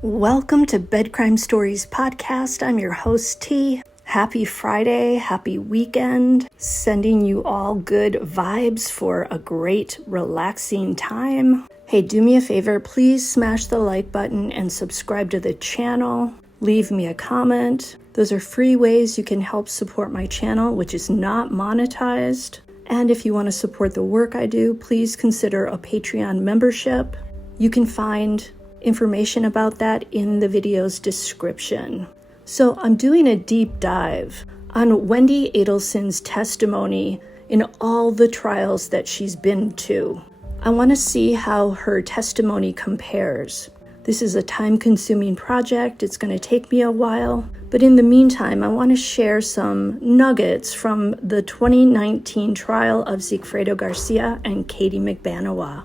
Welcome to Bed Crime Stories podcast. I'm your host, T. Happy Friday, happy weekend. Sending you all good vibes for a great, relaxing time. Hey, do me a favor, please smash the like button and subscribe to the channel. Leave me a comment. Those are free ways you can help support my channel, which is not monetized. And if you want to support the work I do, please consider a Patreon membership. You can find information about that in the video's description. So I'm doing a deep dive on Wendi Adelson's testimony in all the trials that she's been to. I want to see how her testimony compares. This is a time-consuming project. It's going to take me a while. But in the meantime, I want to share some nuggets from the 2019 trial of Sigfredo Garcia and Katherine Magbanua.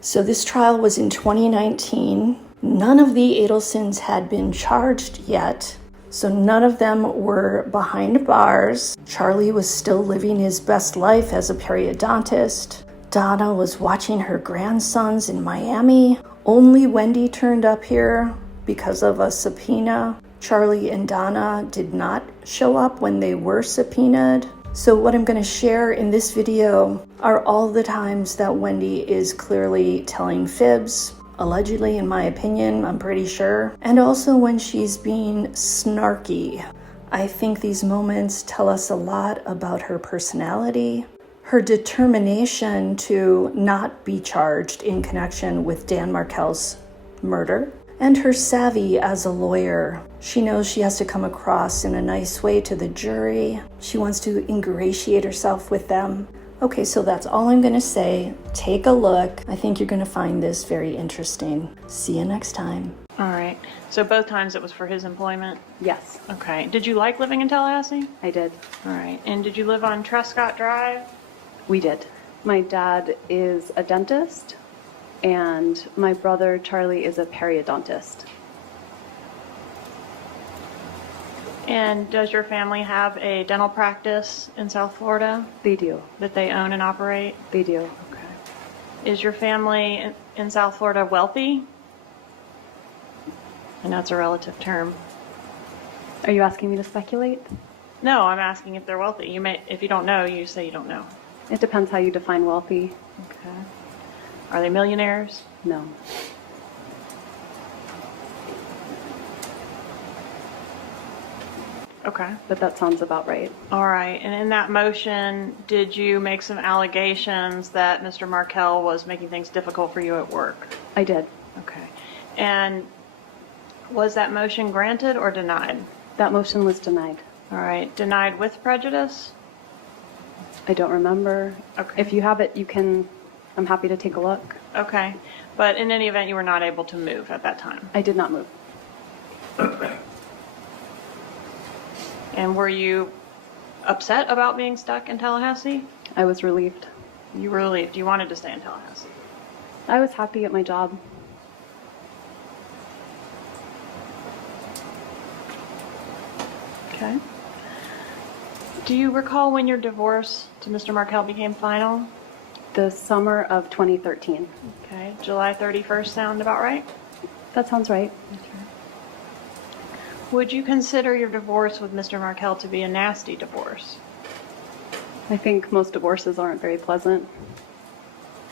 So this trial was in 2019. None of the Adelsons had been charged yet, so none of them were behind bars. Charlie was still living his best life as a periodontist. Donna was watching her grandsons in Miami. Only Wendi turned up here because of a subpoena. Charlie and Donna did not show up when they were subpoenaed. So what I'm going to share in this video are all the times that Wendi is clearly telling fibs, allegedly in my opinion, I'm pretty sure, and also when she's being snarky. I think these moments tell us a lot about her personality, her determination to not be charged in connection with Dan Markel's murder, and her savvy as a lawyer. She knows she has to come across in a nice way to the jury. She wants to ingratiate herself with them. Okay, so that's all I'm going to say. Take a look. I think you're going to find this very interesting. See you next time. All right. So both times it was for his employment? Yes, Okay. Did you like living in Tallahassee? I did. All right. And did you live on Trescott Drive? We did. My dad is a dentist, and my brother Charlie is a periodontist. And does your family have a dental practice in South Florida They do. that they own and operate? They do. Okay. Is your family in South Florida wealthy? I know it's a relative term. Are you asking me to speculate? No, I'm asking if they're wealthy. You may, if you don't know, you say you don't know. It depends how you define wealthy. Okay. Are they millionaires? No. Okay. But that sounds about right. All right. And in that motion, did you make some allegations that Mr. Markel was making things difficult for you at work? I did. Okay. And was that motion granted or denied? That motion was denied. All right. Denied with prejudice? I don't remember. Okay. If you have it, you can, I'm happy to take a look. Okay. But in any event, you were not able to move at that time. I did not move. And were you upset about being stuck in Tallahassee? I was relieved. You were relieved. You wanted to stay in Tallahassee. I was happy at my job. Okay. Do you recall when your divorce to Mr. Markel became final? The summer of 2013. Okay. July 31st sound about right? That sounds right. Would you consider your divorce with Mr. Markel to be a nasty divorce? I think most divorces aren't very pleasant.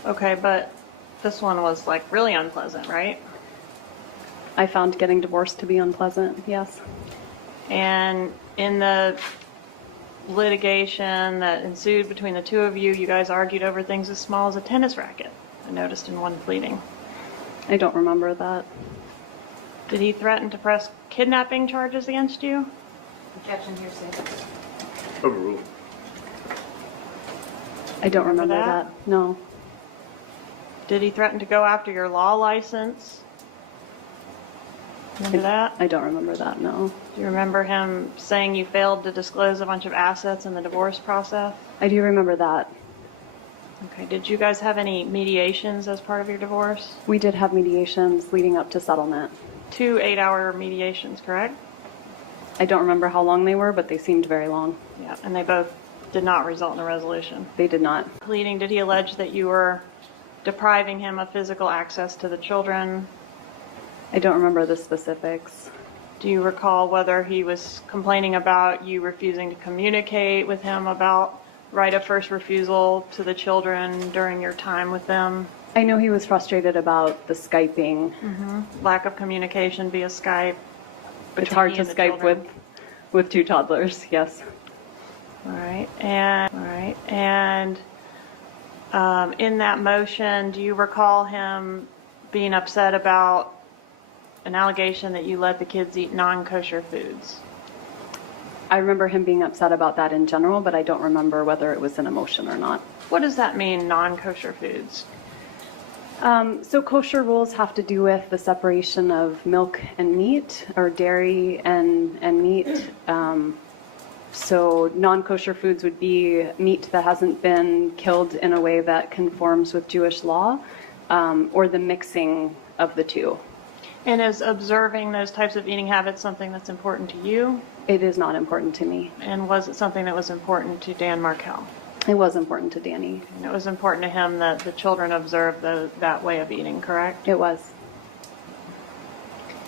Okay, but this one was like really unpleasant, right? I found getting divorced to be unpleasant, yes. And in the litigation that ensued between the two of you, you guys argued over things as small as a tennis racket, I noticed in one pleading. I don't remember that. Did he threaten to press kidnapping charges against you? Objection, hearsay. Overruled. I don't Remember remember that? that. No. Did he threaten to go after your law license? Remember that? I don't remember that, no. Do you remember him saying you failed to disclose a bunch of assets in the divorce process? I do remember that. Okay, did you guys have any mediations as part of your divorce? We did have mediations leading up to settlement. 2 8-hour mediations, correct? I don't remember how long they were, but they seemed very long. Yeah, and they both did not result in a resolution. They did not. Pleading, did he allege that you were depriving him of physical access to the children? I don't remember the specifics. Do you recall whether he was complaining about you refusing to communicate with him about right of first refusal to the children during your time with them? I know he was frustrated about the Skyping. Lack of communication via Skype? It's hard between to the Skype children? with two toddlers, yes. All right, and in that motion, do you recall him being upset about an allegation that you let the kids eat non-kosher foods? I remember him being upset about that in general, but I don't remember whether it was an emotion or not. What does that mean, non-kosher foods? So kosher rules have to do with the separation of milk and meat, or dairy and meat. So non-kosher foods would be meat that hasn't been killed in a way that conforms with Jewish law, or the mixing of the two. And is observing those types of eating habits something that's important to you? It is not important to me. And was it something that was important to Dan Markel? It was important to Danny. And it was important to him that the children observe that way of eating, correct? It was.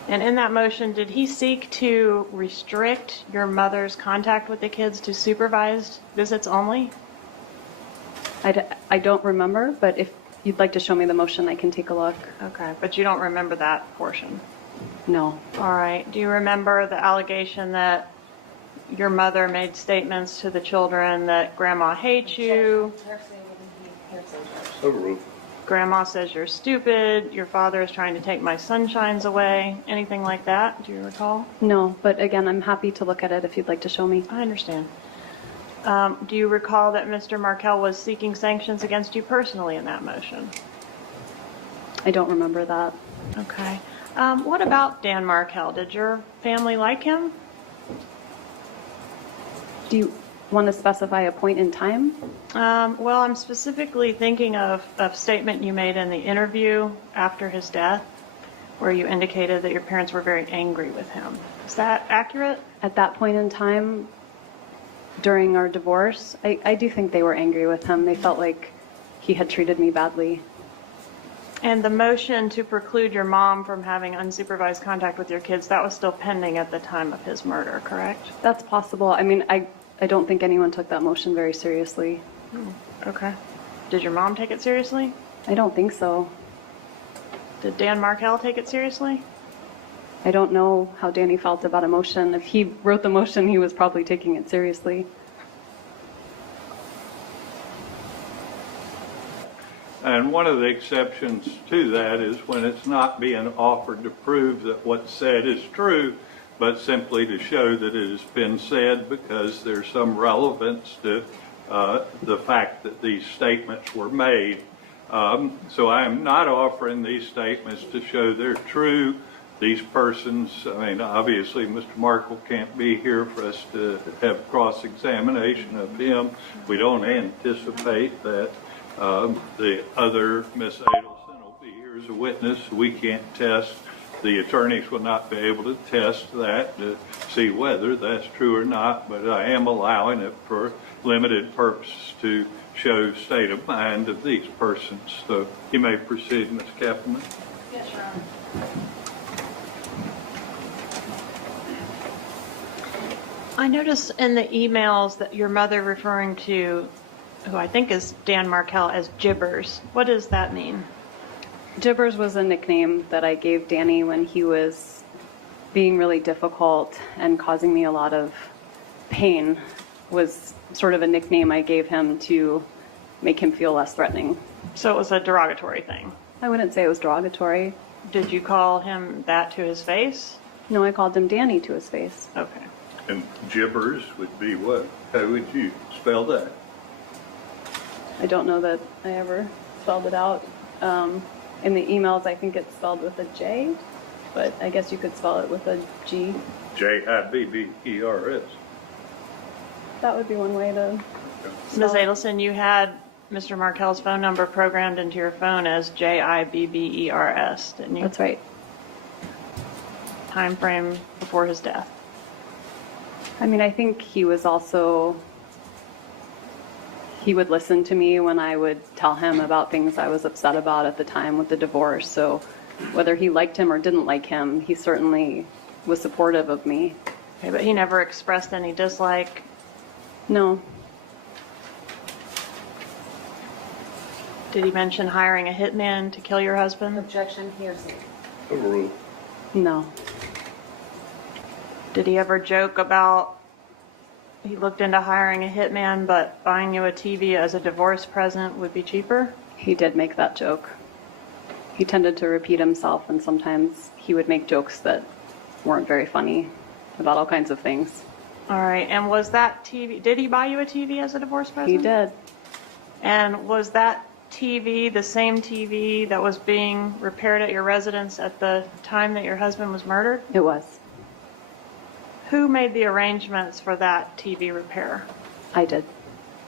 And in that motion, did he seek to restrict your mother's contact with the kids to supervised visits only? I don't remember, but if you'd like to show me the motion, I can take a look. Okay, but you don't remember that portion? No. All right. Do you remember the allegation that your mother made statements to the children that grandma hates you, grandma says you're stupid, your father is trying to take my sunshines away, anything like that? Do you recall? No, but again, I'm happy to look at it if you'd like to show me. I understand. Do you recall that Mr. Markel was seeking sanctions against you personally in that motion? I don't remember that. Okay. What about Dan Markel? Did your family like him? Do you want to specify a point in time? Well, I'm specifically thinking of a statement you made in the interview after his death, where you indicated that your parents were very angry with him. Is that accurate? At that point in time, during our divorce, I do think they were angry with him. They felt like he had treated me badly. And the motion to preclude your mom from having unsupervised contact with your kids, that was still pending at the time of his murder, correct? That's possible. I mean, I don't think anyone took that motion very seriously. Okay. Did your mom take it seriously? I don't think so. Did Dan Markel take it seriously? I don't know how Danny felt about a motion. If he wrote the motion, he was probably taking it seriously. And one of the exceptions to that is when it's not being offered to prove that what's said is true, but simply to show that it has been said because there's some relevance to the fact that these statements were made. So I am not offering these statements to show they're true. These persons, I mean, obviously Mr. Markel can't be here for us to have cross-examination of him. We don't anticipate that the other Miss Adelson will be here as a witness. We can't test. The attorneys will not be able to test that to see whether that's true or not, but I am allowing it for limited purposes to show state of mind of these persons. So you may proceed, Ms. Kappelman. Yes, Your Honor. I noticed in the emails that your mother referring to, who I think is Dan Markel, as Jibbers. What does that mean? Jibbers was a nickname that I gave Danny when he was being really difficult and causing me a lot of pain. Was sort of a nickname I gave him to make him feel less threatening. So it was a derogatory thing. I wouldn't say it was derogatory. Did you call him that to his face? No, I called him Danny to his face. Okay. And gibbers would be what? How would you spell that? I don't know that I ever spelled it out. In the emails, I think it's spelled with a J, but I guess you could spell it with a G. Jibbers. That would be one way to Ms. spell it. Adelson, you had Mr. Markel's phone number programmed into your phone as Jibbers, didn't you? That's right. Time frame before his death. I mean, I think he was also, he would listen to me when I would tell him about things I was upset about at the time with the divorce. So Whether he liked him or didn't like him, he certainly was supportive of me. Okay, but he never expressed any dislike. No, Did he mention hiring a hitman to kill your husband? Objection, hearsay. Overruled. no, Did he ever joke about he looked into hiring a hitman, but buying you a TV as a divorce present would be cheaper? he did make that joke. He tended to repeat himself, and sometimes he would make jokes that weren't very funny about all kinds of things. All right, and was that TV, did he buy you a TV as a divorce present? He did. And was that TV the same TV that was being repaired at your residence at the time that your husband was murdered? It was. Who made the arrangements for that TV repair? I did.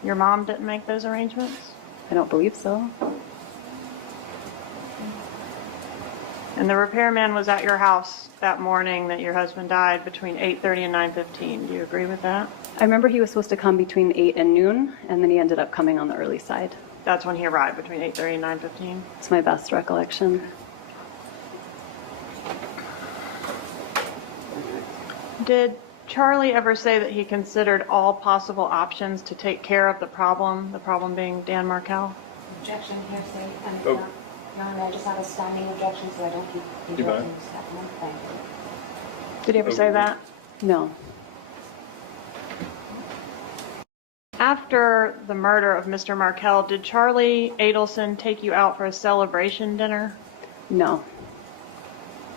Your mom didn't make those arrangements? I don't believe so. And the repairman was at your house that morning that your husband died between 8:30 and 9:15. Do you agree with that? I remember he was supposed to come between 8 and noon, and then he ended up coming on the early side. That's when he arrived, between 8:30 and 9:15? It's my best recollection. Did Charlie ever say that he considered all possible options to take care of the problem being Dan Markel? Objection, hearsay. And, Oh. Your Honor, I just have a standing objection, so I don't keep You mind? interrupting the second. Thank you. Did he ever say that? No. After the murder of Mr. Markel, did Charlie Adelson take you out for a celebration dinner? No.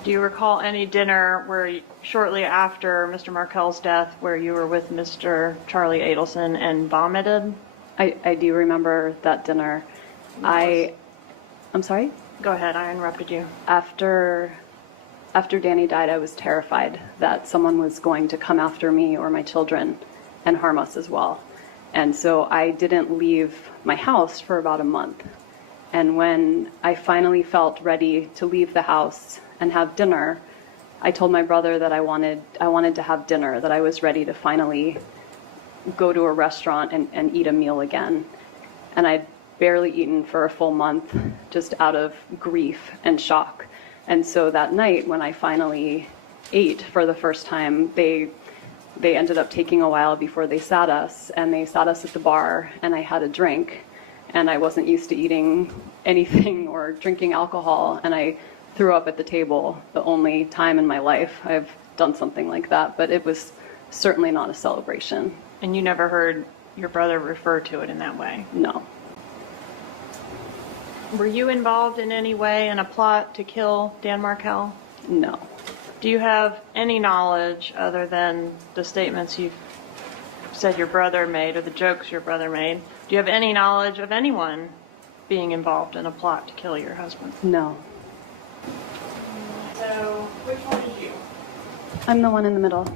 Do you recall any dinner shortly after Mr. Markel's death where you were with Mr. Charlie Adelson and vomited? I do remember that dinner. I'm sorry? Go ahead, I interrupted you. After Danny died, I was terrified that someone was going to come after me or my children and harm us as well. And so I didn't leave my house for about a month. And when I finally felt ready to leave the house and have dinner, I told my brother that I wanted to have dinner, that I was ready to finally go to a restaurant and eat a meal again. And I'd barely eaten for a full month, just out of grief and shock. And so that night, when I finally ate for the first time, they ended up taking a while before they sat us, and they sat us at the bar, and I had a drink, and I wasn't used to eating anything or drinking alcohol, and I threw up at the table. The only time in my life I've done something like that, but it was certainly not a celebration. And you never heard your brother refer to it in that way? No. Were you involved in any way in a plot to kill Dan Markel? No. Do you have any knowledge, other than the statements you said your brother made or the jokes your brother made, do you have any knowledge of anyone being involved in a plot to kill your husband? No. So, which one is you? I'm the one in the middle. And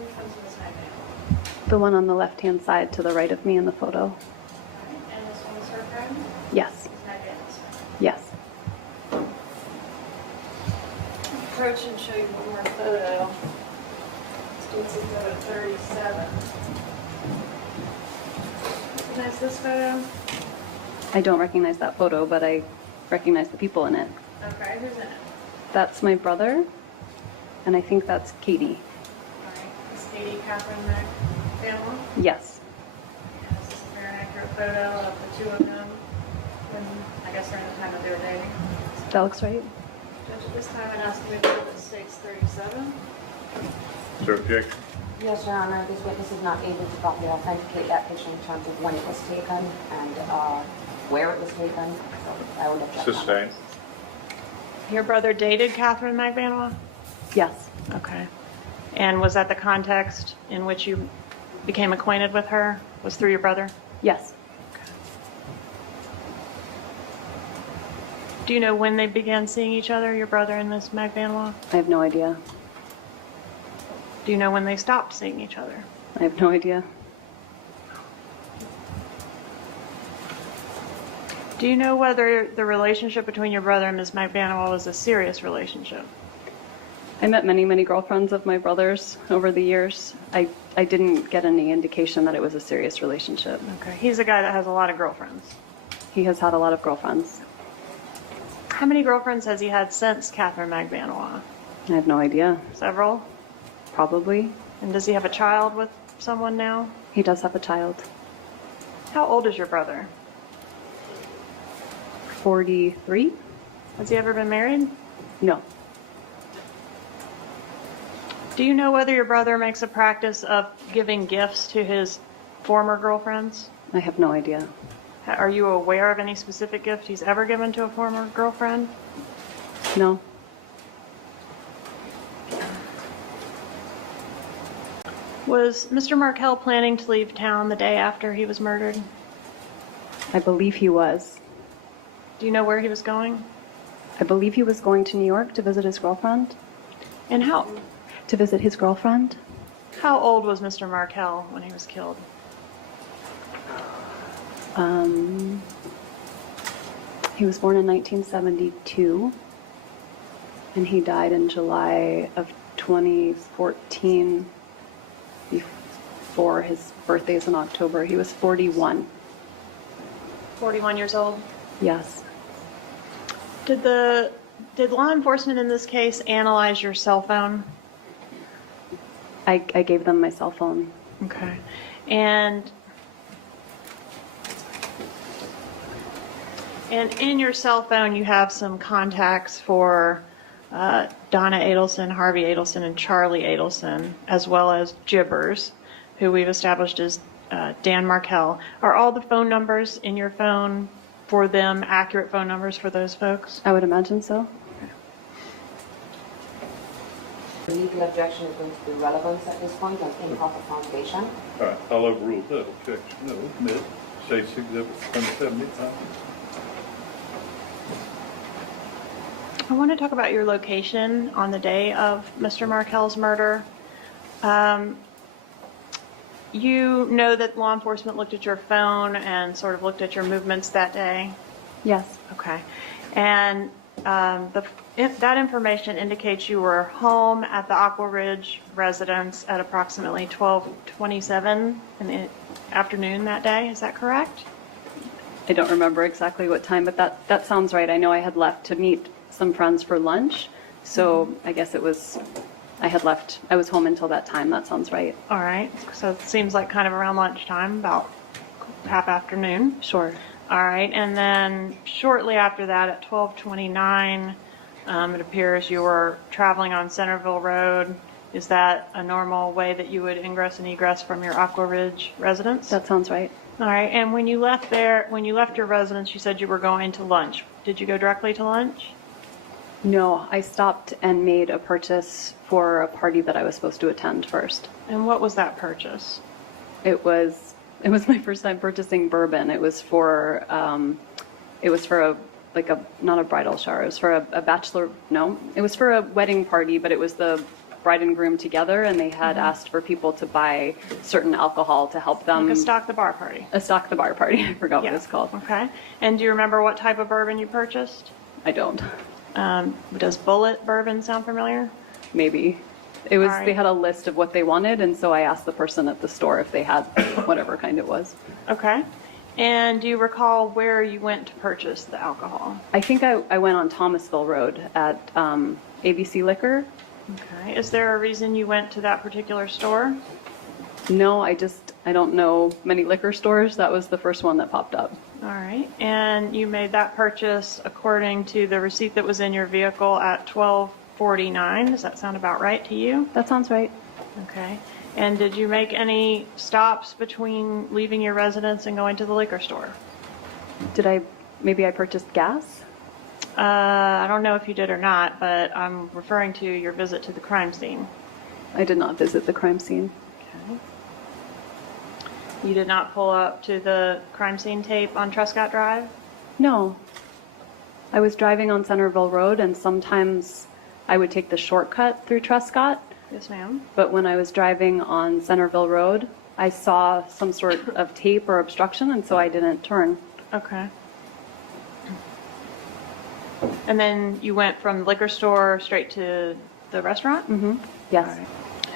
which one's Miss Magbanua? The one on the left-hand side to the right of me in the photo. And this one is her friend? Yes. Miss Magbanua. Yes. Approach and show you one more photo. This is photo 37. Recognize this photo? I don't recognize that photo, but I recognize the people in it. Okay, who's in it? That's my brother, and I think that's Katie. All right, is Katie Katherine Magbanua? Yes. And is this a fair and accurate photo of the two of them when, I guess, during the time that they were dating? That looks right. Judge, at this time, I'd ask you to vote that states 37. Is there objection? Yes, Your Honor, this witness is not able to properly authenticate that picture in terms of when it was taken and where it was taken, so I would object. Sustained. Your brother dated Katherine Magbanua? Yes. Okay. And was that the context in which you became acquainted with her? Was through your brother? Yes. Do you know when they began seeing each other, your brother and Miss Magbanua? I have no idea. Do you know when they stopped seeing each other? I have no idea. Do you know whether the relationship between your brother and Miss Magbanua was a serious relationship? I met many, many girlfriends of my brother's over the years. I didn't get any indication that it was a serious relationship. Okay. He's a guy that has a lot of girlfriends. He has had a lot of girlfriends. How many girlfriends has he had since Katherine Magbanua? I have no idea. Several? Probably. And does he have a child with someone now? He does have a child. How old is your brother? 43? Has he ever been married? No. Do you know whether your brother makes a practice of giving gifts to his former girlfriends? I have no idea. Are you aware of any specific gift he's ever given to a former girlfriend? No. Was Mr. Markel planning to leave town the day after he was murdered? I believe he was. Do you know where he was going? I believe he was going to New York to visit his girlfriend. And how old was Mr. Markel when he was killed? He was born in 1972, and he died in July of 2014, before his birthday's in October. He was 41. 41 years old. Yes. Did law enforcement in this case analyze your cell phone? I gave them my cell phone. Okay. And in your cell phone, you have some contacts for Donna Adelson, Harvey Adelson, and Charlie Adelson, as well as Gibbers, who we've established as Dan Markel. Are all the phone numbers in your phone for them accurate phone numbers for those folks? I would imagine so. The legal objection is going to be relevance at this point and improper foundation. All right, I'll overrule that objection. No, admit. State's Exhibit 175. I want to talk about your location on the day of Mr. Markel's murder. You know that law enforcement looked at your phone and sort of looked at your movements that day? Yes. Okay. And that information indicates you were home at the Aqua Ridge residence at approximately 12:27 in the afternoon that day. Is that correct? I don't remember exactly what time, but that sounds right. I know I had left to meet some friends for lunch, so I guess I was home until that time. That sounds right. All right. So it seems like kind of around lunchtime, about half afternoon. Sure. All right. And then shortly after that, at 12:29, it appears you were traveling on Centerville Road. Is that a normal way that you would ingress and egress from your Aqua Ridge residence? That sounds right. All right. And when you left your residence, you said you were going to lunch. Did you go directly to lunch? No, I stopped and made a purchase for a party that I was supposed to attend first. And what was that purchase? It was my first time purchasing bourbon. It was for not a bridal shower. It was for a bachelor. No, it was for a wedding party, but it was the bride and groom together, and they had asked for people to buy certain alcohol to help them. Like a stock the bar party. A stock the bar party. I forgot what it's called. Okay. And do you remember what type of bourbon you purchased? I don't. Does Bullet bourbon sound familiar? Maybe. It was. All right. They had a list of what they wanted, and so I asked the person at the store if they had whatever kind it was. Okay. And do you recall where you went to purchase the alcohol? I think I went on Thomasville Road at ABC Liquor. Okay. Is there a reason you went to that particular store? No, I don't know many liquor stores. That was the first one that popped up. All right. And you made that purchase according to the receipt that was in your vehicle at 12:49. Does that sound about right to you? That sounds right. Okay. And did you make any stops between leaving your residence and going to the liquor store? Maybe I purchased gas? I don't know if you did or not, but I'm referring to your visit to the crime scene. I did not visit the crime scene. Okay. You did not pull up to the crime scene tape on Truscott Drive? No. I was driving on Centerville Road, and sometimes I would take the shortcut through Truscott. Yes, ma'am. But when I was driving on Centerville Road, I saw some sort of tape or obstruction, and so I didn't turn. Okay. And then you went from the liquor store straight to the restaurant? Mm-hmm. Yes. All right.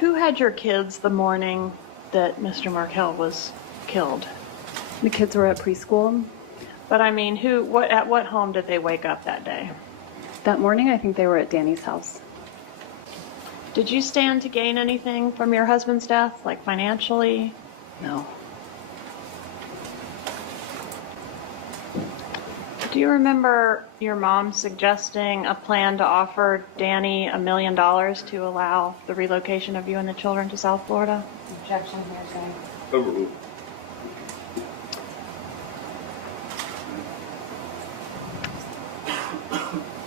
Who had your kids the morning that Mr. Markel was killed? The kids were at preschool. But I mean, at what home did they wake up that day? That morning, I think they were at Danny's house. Did you stand to gain anything from your husband's death, like financially? No. Do you remember your mom suggesting a plan to offer Danny $1 million to allow the relocation of you and the children to South Florida? Objection, hearsay. Overruled.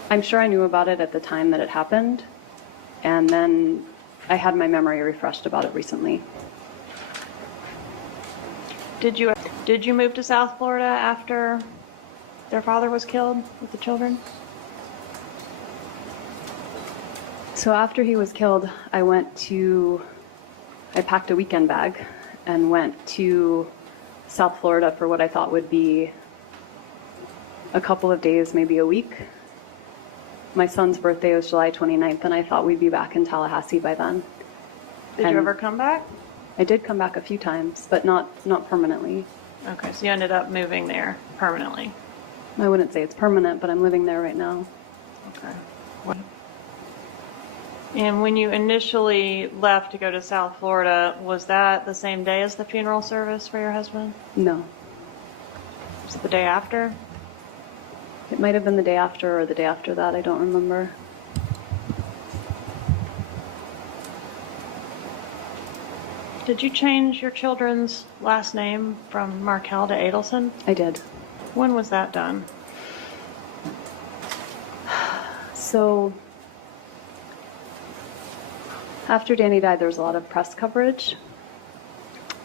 I'm sure I knew about it at the time that it happened, and then I had my memory refreshed about it recently. Did you move to South Florida after their father was killed with the children? So after he was killed, I packed a weekend bag and went to South Florida for what I thought would be a couple of days, maybe a week. My son's birthday was July 29th, and I thought we'd be back in Tallahassee by then. Did you ever come back? I did come back a few times, but not permanently. Okay, so you ended up moving there permanently. I wouldn't say it's permanent, but I'm living there right now. Okay. And when you initially left to go to South Florida, was that the same day as the funeral service for your husband? No. Was it the day after? It might have been the day after or the day after that. I don't remember. Did you change your children's last name from Markel to Adelson? I did. When was that done? So after Danny died, there was a lot of press coverage,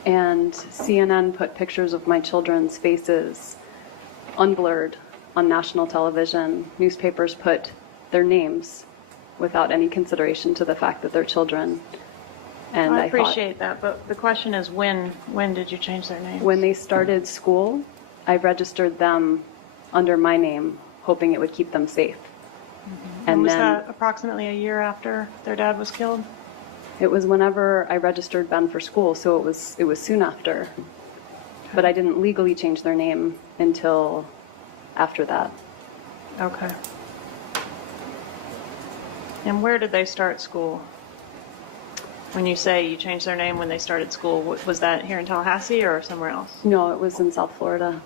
and CNN put pictures of my children's faces unblurred on national television. Newspapers put their names without any consideration to the fact that they're children. And I I thought, appreciate that, but the question is when did you change their names? when they started school, I registered them under my name, hoping it would keep them safe. And was that approximately a year after their dad was killed? It was whenever I registered Ben for school, so it was soon after. But I didn't legally change their name until after that. Okay. And where did they start school? When you say you changed their name when they started school, was that here in Tallahassee or somewhere else? No, it was in South Florida.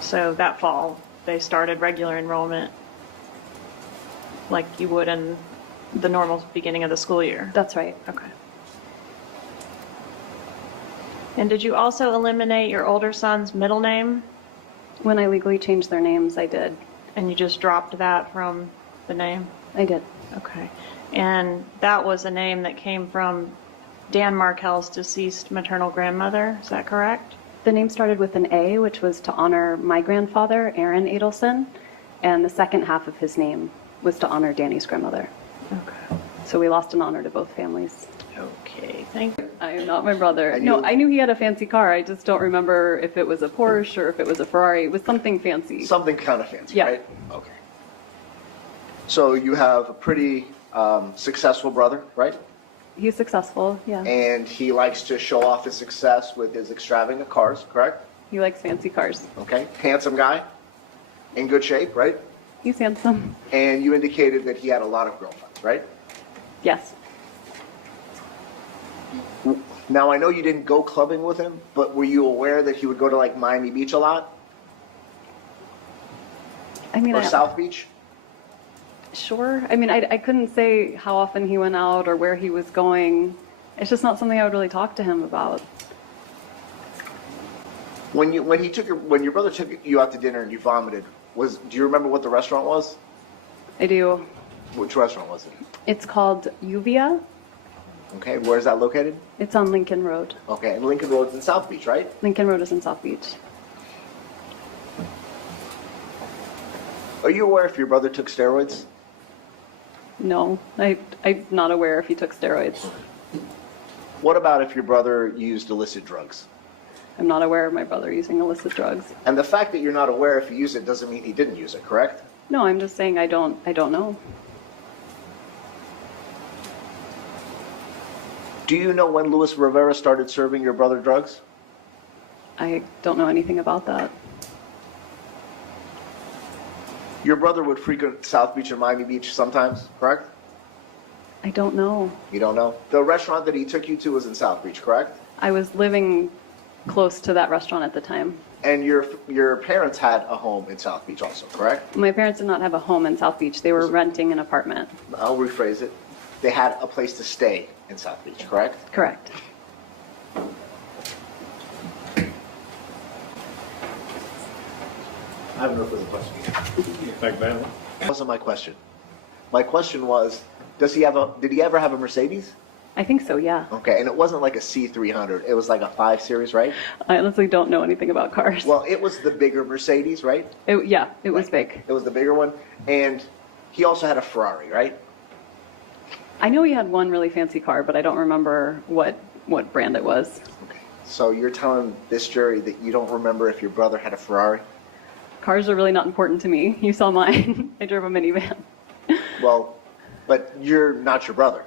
So that fall, they started regular enrollment like you would in the normal beginning of the school year? That's right. Okay. And did you also eliminate your older son's middle name? When I legally changed their names, I did. And you just dropped that from the name? I did. Okay. And that was a name that came from Dan Markel's deceased maternal grandmother, is that correct? The name started with an A, which was to honor my grandfather, Aaron Adelson, and the second half of his name was to honor Danny's grandmother. Okay. So we lost an honor to both families. Okay, thank you. I am not my brother. No, I knew he had a fancy car. I just don't remember if it was a Porsche or if it was a Ferrari. It was something fancy. Something kind of fancy, Yeah. right? Okay. So you have a pretty successful brother, right? He's successful, yeah. And he likes to show off his success with his extravagant cars, correct? He likes fancy cars. Okay. Handsome guy, in good shape, right? He's handsome. And you indicated that he had a lot of girlfriends, right? Yes. Now, I know you didn't go clubbing with him, but were you aware that he would go to like Miami Beach a lot? I mean, Or South Beach? Sure. I mean, I couldn't say how often he went out or where he was going. It's just not something I would really talk to him about. When your brother took you out to dinner and you vomited, do you remember what the restaurant was? I do. Which restaurant was it? It's called Uvia. Okay, where is that located? It's on Lincoln Road. Okay, and Lincoln Road's in South Beach, right? Lincoln Road is in South Beach. Are you aware if your brother took steroids? No, I'm not aware if he took steroids. What about if your brother used illicit drugs? I'm not aware of my brother using illicit drugs. And the fact that you're not aware if he used it doesn't mean he didn't use it, correct? No, I'm just saying I don't know. Do you know when Luis Rivera started serving your brother drugs? I don't know anything about that. Your brother would frequent South Beach and Miami Beach sometimes, correct? I don't know. You don't know? The restaurant that he took you to was in South Beach, correct? I was living close to that restaurant at the time. And your parents had a home in South Beach also, correct? My parents did not have a home in South Beach. They were renting an apartment. I'll rephrase it. They had a place to stay in South Beach, correct? Correct. I have no further questions. Magbanua? That wasn't my question. My question was, did he ever have a Mercedes? I think so, yeah. Okay, and it wasn't like a C300. It was like a 5 Series, right? I honestly don't know anything about cars. Well, it was the bigger Mercedes, right? It was big. It was the bigger one. And he also had a Ferrari, right? I know he had one really fancy car, but I don't remember what brand it was. Okay. So you're telling this jury that you don't remember if your brother had a Ferrari? Cars are really not important to me. You saw mine. I drove a minivan. Well, but you're not your brother,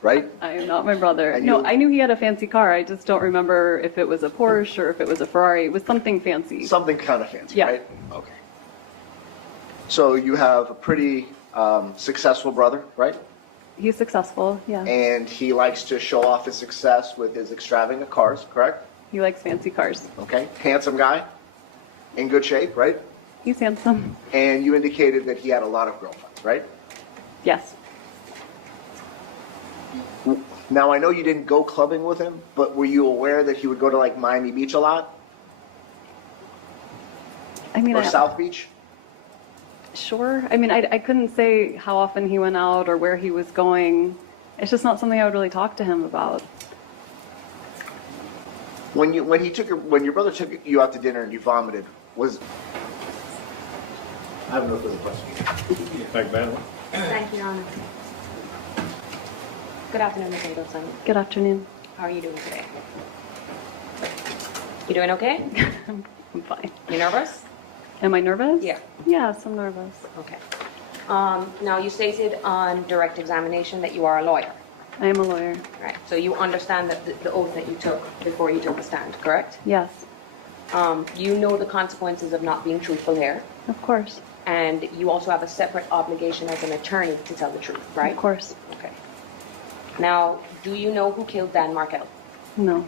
right? I am not my brother. And No, you- I knew he had a fancy car. I just don't remember if it was a Porsche or if it was a Ferrari. It was something fancy. Something kind of fancy, Yeah. right? Okay. So you have a pretty successful brother, right? He's successful, yeah. And he likes to show off his success with his extravagant cars, correct? He likes fancy cars. Okay. Handsome guy, in good shape, right? He's handsome. And you indicated that he had a lot of girlfriends, right? Yes. Now, I know you didn't go clubbing with him, but were you aware that he would go to like Miami Beach a lot? I mean, Or South Beach? sure. I mean, I couldn't say how often he went out or where he was going. It's just not something I would really talk to him about. When your brother took you out to dinner and you vomited, I have no further questions. Magbanua? Thank you, Your Honor. Good afternoon, Ms. Adelson. Good afternoon. How are you doing today? You doing okay? I'm fine. You nervous? Am I nervous? Yeah. Yes, I'm nervous. Okay. Now, you stated on direct examination that you are a lawyer, I am a lawyer. right? So you understand that the oath that you took before you took the stand, correct? Yes, You know the consequences of not being truthful here, of course. and you also have a separate obligation as an attorney to tell the truth, right? Of course. Okay. Now, do you know who killed Dan Markel? No,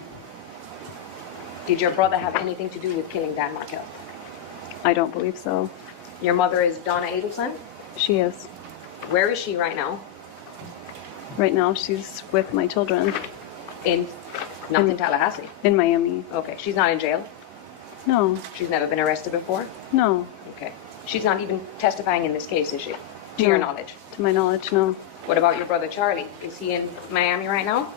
Did your brother have anything to do with killing Dan Markel? I don't believe so. Your mother is Donna Adelson. She is. Where is she right now? Right now, she's with my children Not in Tallahassee. in Miami. Okay. She's not in jail. No, She's never been arrested before. no. Okay. She's not even testifying in this case, is she? To your No. knowledge. To my knowledge, no. What about your brother Charlie? Is he in Miami right now?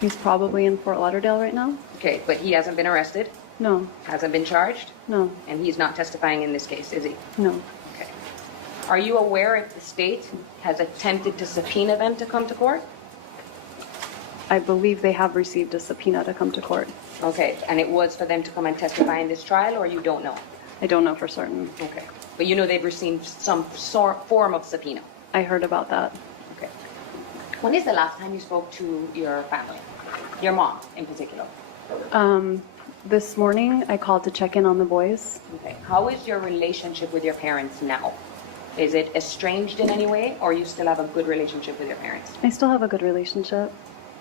He's probably in Fort Lauderdale right now. Okay, but he hasn't been arrested, No, hasn't been charged, no, and he's not testifying in this case, is he? no. Okay. Are you aware if the state has attempted to subpoena them to come to court? I believe they have received a subpoena to come to court. Okay, and it was for them to come and testify in this trial, or you don't know? I don't know for certain. Okay. But you know they've received some form of subpoena? I heard about that. Okay. When is the last time you spoke to your family? Your mom, in particular? This morning, I called to check in on the boys. Okay. How is your relationship with your parents now? Is it estranged in any way, or you still have a good relationship with your parents? I still have a good relationship.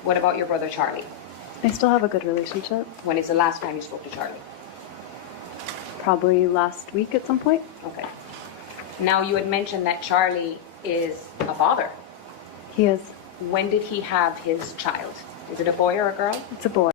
What about your brother Charlie? I still have a good relationship. When is the last time you spoke to Charlie? Probably last week at some point. Okay. Now, you had mentioned that Charlie is a father. He is. When did he have his child? Is it a boy or a girl? It's a boy.